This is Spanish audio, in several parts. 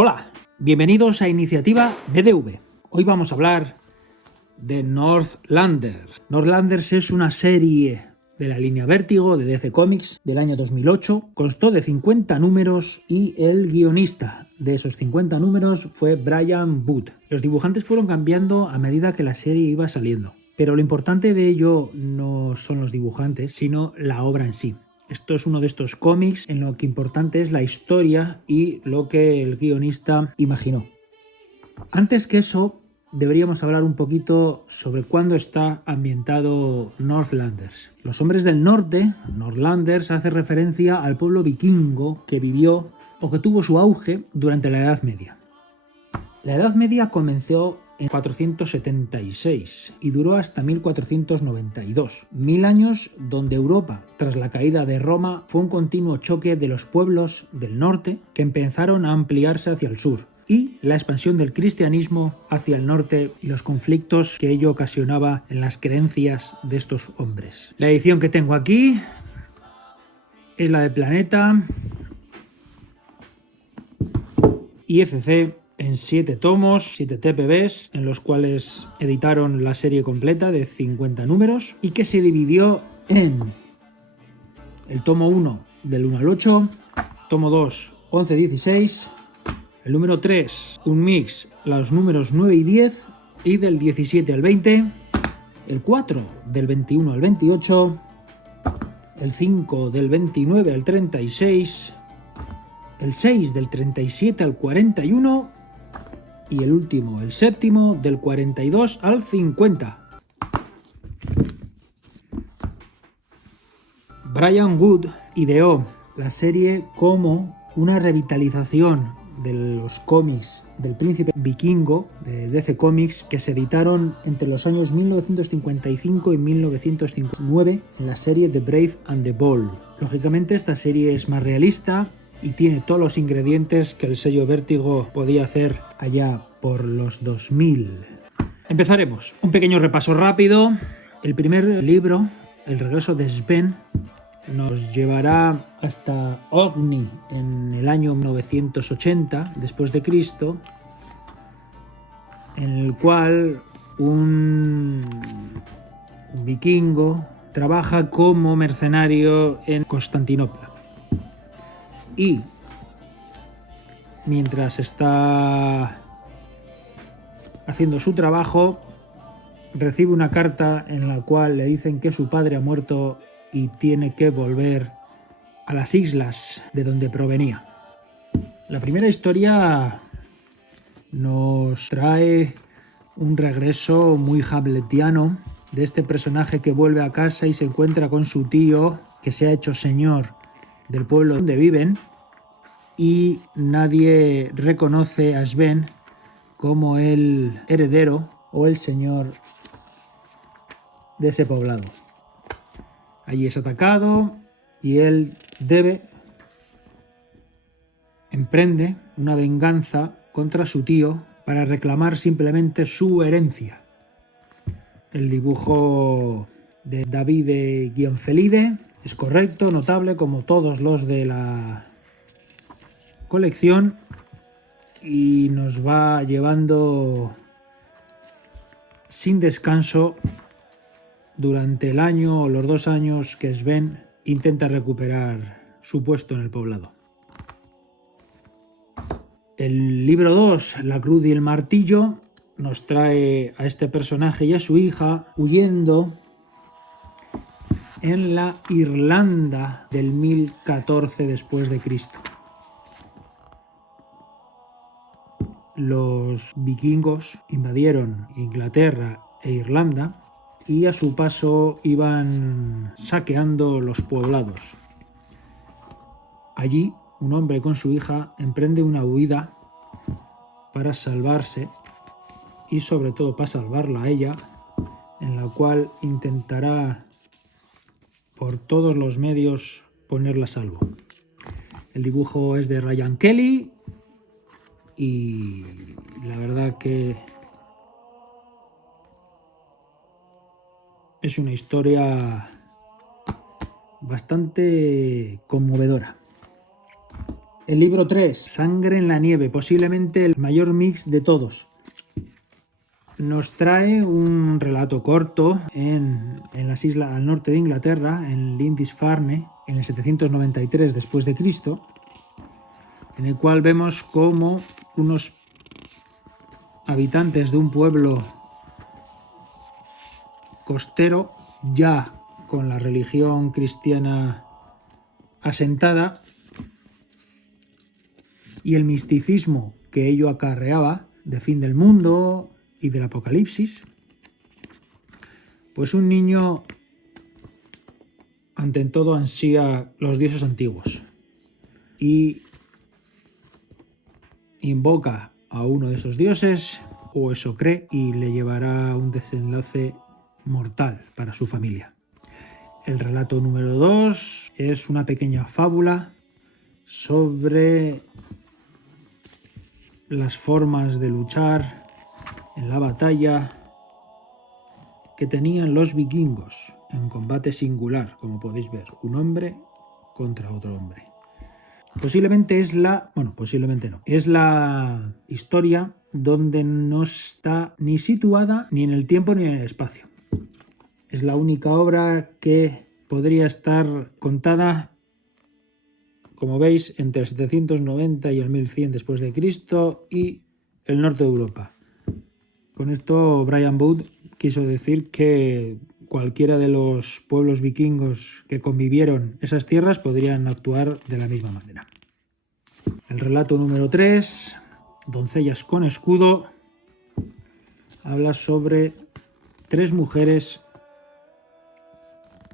Hola, bienvenidos a Iniciativa BDV. Hoy vamos a hablar de Northlanders. Northlanders es una serie de la línea Vértigo de DC Comics del año 2008. Constó de 50 números y el guionista de esos 50 números fue Brian Wood. Los dibujantes fueron cambiando a medida que la serie iba saliendo. Pero lo importante de ello no son los dibujantes, sino la obra en sí. Esto es uno de estos cómics en lo que importante es la historia y lo que el guionista imaginó. Antes que eso, deberíamos hablar un poquito sobre cuándo está ambientado Northlanders. Los hombres del norte, Northlanders, hace referencia al pueblo vikingo que vivió o que tuvo su auge durante la Edad Media. La Edad Media comenzó en 476 y duró hasta 1492. 1000 años donde Europa, tras la caída de Roma, fue un continuo choque de los pueblos del norte que empezaron a ampliarse hacia el sur y la expansión del cristianismo hacia el norte y los conflictos que ello ocasionaba en las creencias de estos hombres. La edición que tengo aquí es la de Planeta IFC en 7 tomos, 7 TPBs, en los cuales editaron la serie completa de 50 números y que se dividió en el tomo 1 del 1 al 8, tomo 2 11-16, el número 3 un mix, los números 9 y 10 y del 17 al 20, el 4 del 21 al 28, el 5 del 29 al 36, el 6 del 37 al 41 y el último, el séptimo, del 42 al 50. Brian Wood ideó la serie como una revitalización de los cómics del príncipe vikingo de DC Comics que se editaron entre los años 1955 y 1959 en la serie The Brave and the Bold. Lógicamente esta serie es más realista y tiene todos los ingredientes que el sello Vértigo podía hacer allá por los 2000. Empezaremos. Un pequeño repaso rápido. El primer libro, El regreso de Sven, nos llevará hasta Ogni en el año 980 después de Cristo, en el cual un vikingo trabaja como mercenario en Constantinopla. Y mientras está haciendo su trabajo, recibe una carta en la cual le dicen que su padre ha muerto y tiene que volver a las islas de donde provenía. La primera historia nos trae un regreso muy hamletiano de este personaje que vuelve a casa y se encuentra con su tío, que se ha hecho señor del pueblo donde viven, y nadie reconoce a Sven como el heredero o el señor de ese poblado. Allí es atacado y él emprende una venganza contra su tío para reclamar simplemente su herencia. El dibujo de Davide Gianfelice es correcto, notable como todos los de la colección y nos va llevando sin descanso durante el año o los 2 años que Sven intenta recuperar su puesto en el poblado. El libro 2, La cruz y el martillo, nos trae a este personaje y a su hija huyendo en la Irlanda del 1014 después de Cristo. Los vikingos invadieron Inglaterra e Irlanda y a su paso iban saqueando los poblados. Allí, un hombre con su hija emprende una huida para salvarse y sobre todo para salvarla a ella, en la cual intentará por todos los medios ponerla a salvo. El dibujo es de Ryan Kelly y la verdad que es una historia bastante conmovedora. El libro 3, Sangre en la nieve, posiblemente el mayor mix de todos. Nos trae un relato corto en las islas al norte de Inglaterra, en Lindisfarne, en el 793 después de Cristo, en el cual vemos cómo unos habitantes de un pueblo costero, ya con la religión cristiana asentada y el misticismo que ello acarreaba de fin del mundo y del apocalipsis, pues un niño ante todo ansía los dioses antiguos y invoca a uno de esos dioses, o eso cree, y le llevará a un desenlace mortal para su familia. El relato número 2 es una pequeña fábula sobre las formas de luchar en la batalla que tenían los vikingos en combate singular, como podéis ver, un hombre contra otro hombre. Posiblemente es la historia donde no está ni situada ni en el tiempo ni en el espacio. Es la única obra que podría estar contada, como veis, entre el 790 y el 1100 después de Cristo y el norte de Europa. Con esto Brian Wood quiso decir que cualquiera de los pueblos vikingos que convivieron esas tierras podrían actuar de la misma manera. El relato número 3, Doncellas con escudo, habla sobre 3 mujeres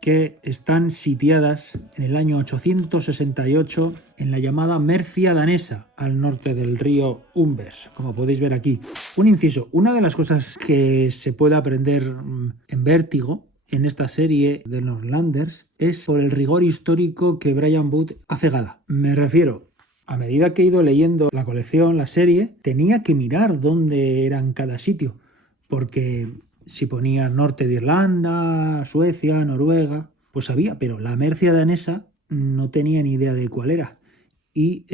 que están sitiadas en el año 868 en la llamada Mercia danesa, al norte del río Humber, como podéis ver aquí. Un inciso, una de las cosas que se puede aprender en Vértigo, en esta serie de Northlanders, es por el rigor histórico que Brian Wood hace gala. Me refiero, a medida que he ido leyendo la colección, la serie, tenía que mirar dónde era en cada sitio, porque si ponía norte de Irlanda, Suecia, Noruega, pues sabía, pero la Mercia danesa no tenía ni idea de cuál era. Y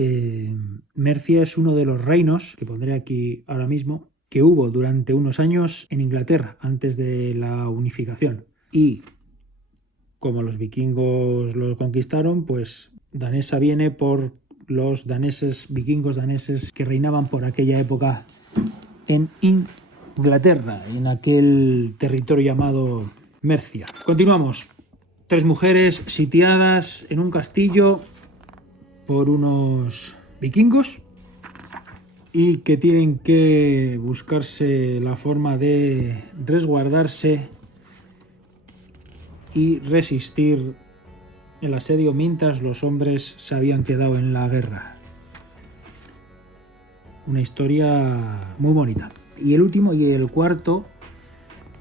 Mercia es uno de los reinos, que pondré aquí ahora mismo, que hubo durante unos años en Inglaterra, antes de la unificación. Y como los vikingos lo conquistaron, pues danesa viene por los vikingos daneses que reinaban por aquella época en Inglaterra, en aquel territorio llamado Mercia. Continuamos. 3 mujeres sitiadas en un castillo por unos vikingos y que tienen que buscarse la forma de resguardarse y resistir el asedio mientras los hombres se habían quedado en la guerra. Una historia muy bonita. Y el último y el cuarto,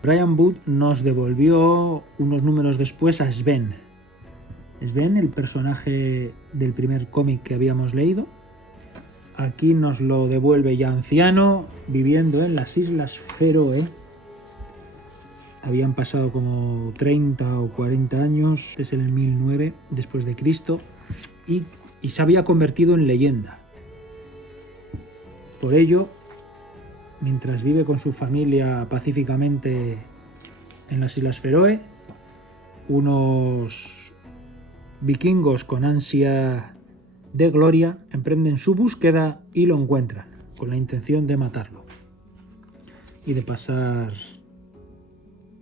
Brian Wood nos devolvió unos números después a Sven. Sven, el personaje del primer cómic que habíamos leído. Aquí nos lo devuelve ya anciano, viviendo en las Islas Feroe. Habían pasado como 30 o 40 años, es el 1009 después de Cristo, y se había convertido en leyenda. Por ello, mientras vive con su familia pacíficamente en las Islas Feroe, unos vikingos con ansia de gloria emprenden su búsqueda y lo encuentran, con la intención de matarlo y de pasar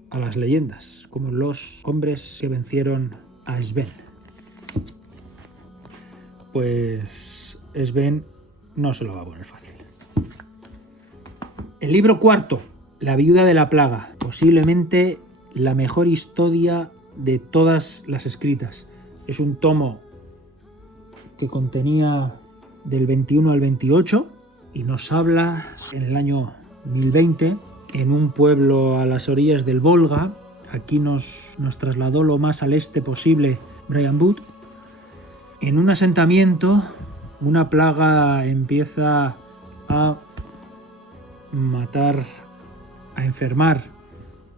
a las leyendas como los hombres que vencieron a Sven. Pues Sven no se lo va a poner fácil. El libro 4, La viuda de la plaga, posiblemente la mejor historia de todas las escritas. Es un tomo que contenía del 21 al 28 y nos habla en el año 1020 en un pueblo a las orillas del Volga. Aquí nos trasladó lo más al este posible Brian Wood. En un asentamiento, una plaga empieza a matar, a enfermar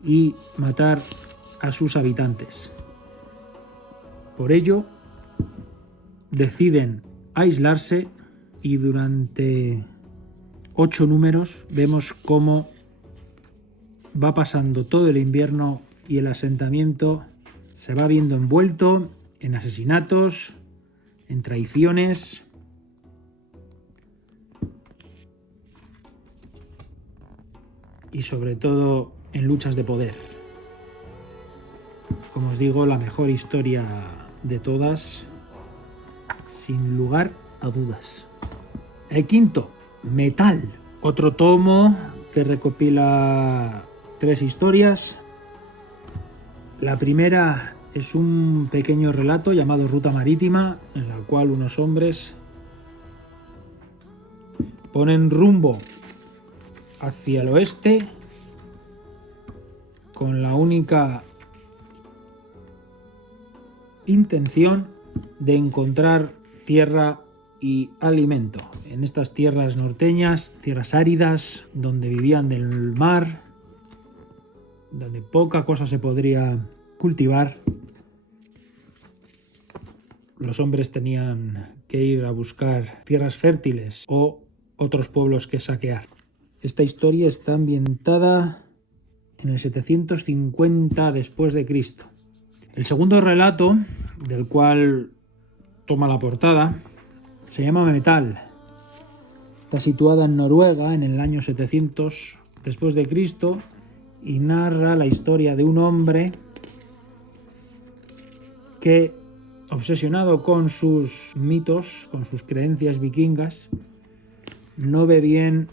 y matar a sus habitantes. Por ello, deciden aislarse y durante 8 números vemos cómo va pasando todo el invierno y el asentamiento se va viendo envuelto en asesinatos, en traiciones y sobre todo en luchas de poder. Como os digo, la mejor historia de todas, sin lugar a dudas. El quinto, Metal, otro tomo que recopila 3 historias. La primera es un pequeño relato llamado Ruta Marítima, en la cual unos hombres ponen rumbo hacia el oeste con la única intención de encontrar tierra y alimento. En estas tierras norteñas, tierras áridas, donde vivían del mar, donde poca cosa se podría cultivar, los hombres tenían que ir a buscar tierras fértiles o otros pueblos que saquear. Esta historia está ambientada en el 750 después de Cristo. El segundo relato, del cual toma la portada, se llama Metal. Está situada en Noruega en el año 700 después de Cristo y narra la historia de un hombre que, obsesionado con sus mitos, con sus creencias vikingas, no ve bien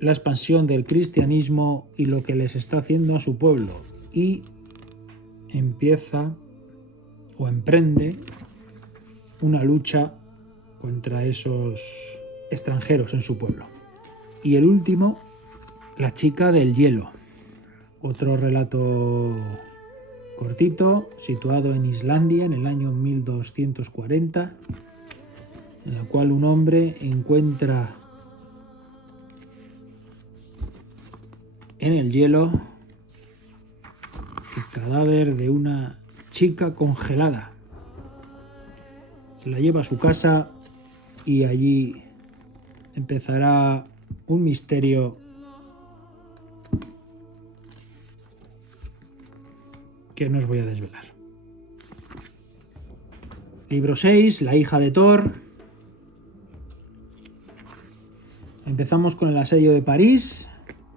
la expansión del cristianismo y lo que les está haciendo a su pueblo, y empieza o emprende una lucha contra esos extranjeros en su pueblo. Y el último, La chica del hielo, otro relato cortito situado en Islandia en el año 1240, en el cual un hombre encuentra en el hielo el cadáver de una chica congelada. Se la lleva a su casa y allí empezará un misterio que no os voy a desvelar. Libro 6, La hija de Thor. Empezamos con el asedio de París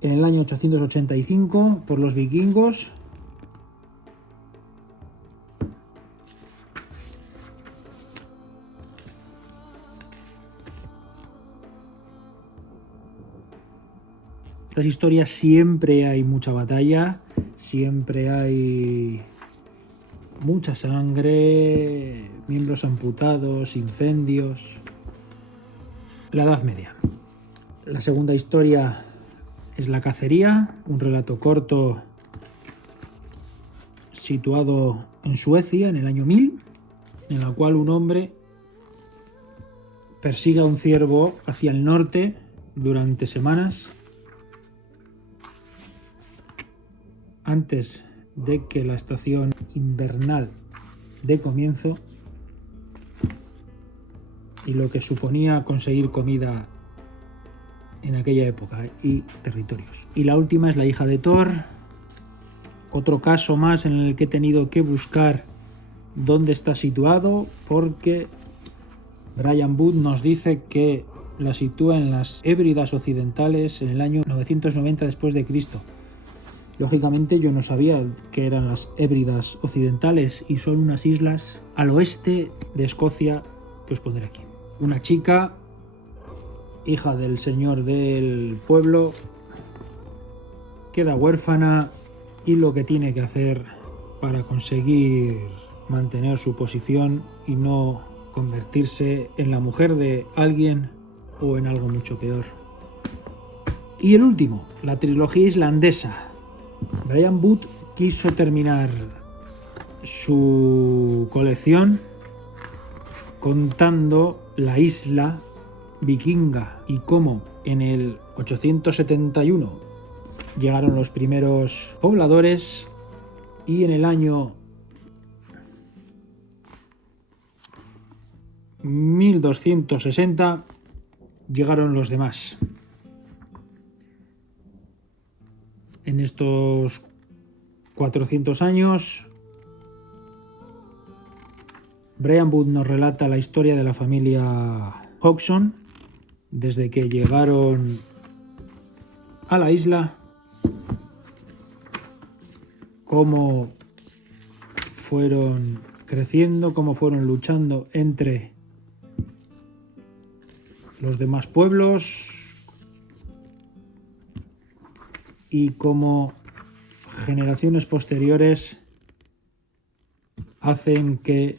en el año 885 por los vikingos. Estas historias siempre hay mucha batalla, siempre hay mucha sangre, miembros amputados, incendios. La Edad Media. La segunda historia es La cacería, un relato corto situado en Suecia en el año 1000, en la cual un hombre persigue a un ciervo hacia el norte durante semanas antes de que la estación invernal dé comienzo, y lo que suponía conseguir comida en aquella época y territorios. Y la última es La hija de Thor, otro caso más en el que he tenido que buscar dónde está situado, porque Brian Wood nos dice que la sitúa en las Hébridas occidentales en el año 990 después de Cristo. Lógicamente yo no sabía que eran las Hébridas occidentales y son unas islas al oeste de Escocia que os pondré aquí. Una chica, hija del señor del pueblo, queda huérfana y lo que tiene que hacer para conseguir mantener su posición y no convertirse en la mujer de alguien o en algo mucho peor. Y el último, la trilogía islandesa. Brian Wood quiso terminar su colección contando la isla vikinga y cómo en el 871 llegaron los primeros pobladores y en el año 1260 llegaron los demás. En estos 400 años, Brian Wood nos relata la historia de la familia Hodgson desde que llegaron a la isla, cómo fueron creciendo, cómo fueron luchando entre los demás pueblos y cómo generaciones posteriores hacen que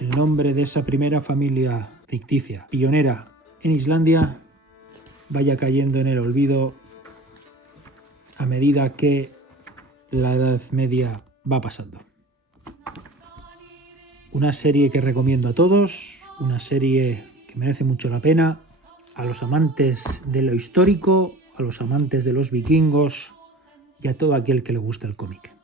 el nombre de esa primera familia ficticia, pionera en Islandia, vaya cayendo en el olvido a medida que la Edad Media va pasando. Una serie que recomiendo a todos, una serie que merece mucho la pena, a los amantes de lo histórico, a los amantes de los vikingos y a todo aquel que le gusta el cómic.